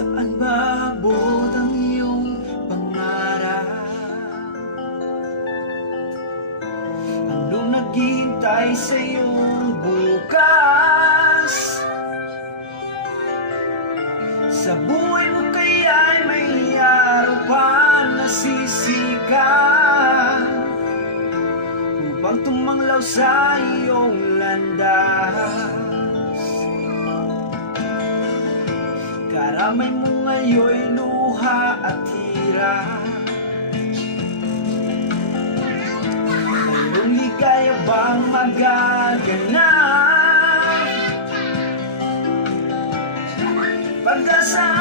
Saan ba abot ang iyong pangarap? Anong naghihintay sa iyong bukas? Sa buhay mo kaya'y may araw pa na sisikat upang tumanglaw sa iyong landas. Karamay mo ngayon'y luha at hirap. Mayroong ligaya bang magaganap? Pag-asa